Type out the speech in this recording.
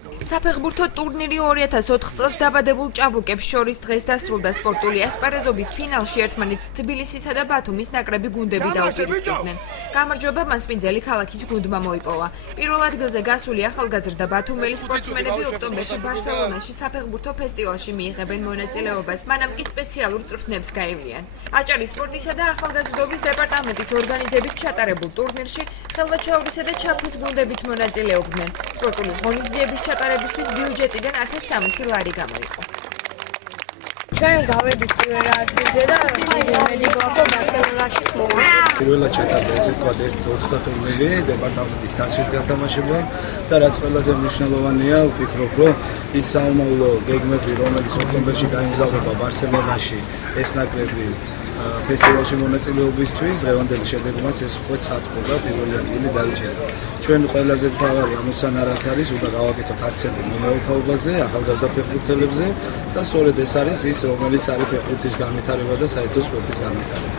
საფეხბურთო ტურნირი 2004 წელს დაბადებულ ჭაბუკებს შორის დღეს დასრულდა სპორტული ასპარეზობის ფინალში ერთმანეთს თბილისისა და ბათუმის ნაკრები გუნდები დაუპირისპირდნენ. გამარჯვება მასპინძელი ქალაქის გუნდმა მოიპოვა. პირველ ადგილზე გასული ახალგაზრდა ბათუმელი სპორტსმენები ოქტომბერში ბარსელონაში საფეხბურთო ფესტივალში მიიღებენ მონაწილეობას, მანამ კი სპეციალურ წვრთნებს გაევლიან. აჭარის სპორტისა და ახალგაზრდობის დეპარტამენტის ორგანიზებით ჩატარებულ ტურნირში ხელვაჩაურისა და ჩაფუს გუნდებიც მონაწილეობდნენ. სპორტული ღონისძიების ჩატარებისთვის ბიუჯეტიდან 1300 ლარი გამოიყო. ჩვენ გავედით პირველ ადგილზე და იმედი გვაქვს ბარსელონაში მოვა. პირველად ჩატარდა ესე ვთქვათ ერთ-ოთხ ტურნირი დეპარტამენტის თასრით გათამაშება და რაც ყველაზე მნიშვნელოვანია, ვფიქრობ, რომ ის საომავლო გეგმები, რომელიც ოქტომბერში გაიმგზავრება ბარსელონაში, ეს ნაკრები ფესტივალში მონაწილეობისთვის დღევანდელი შედეგმაც ეს უკვე ცხადყო და პირველი ადგილი დაიჭერა. ჩვენ ყველაზე მთავარი ამოცანა რაც არის, უნდა გავაკეთოთ აქცენტი მომავალთაობაზე, ახალგაზრდა ფეხბურთელებზე და სწორედ ეს არის ის, რომელიც არის ფეხბურთის განვითარება და საერთო სპორტის განვითარება.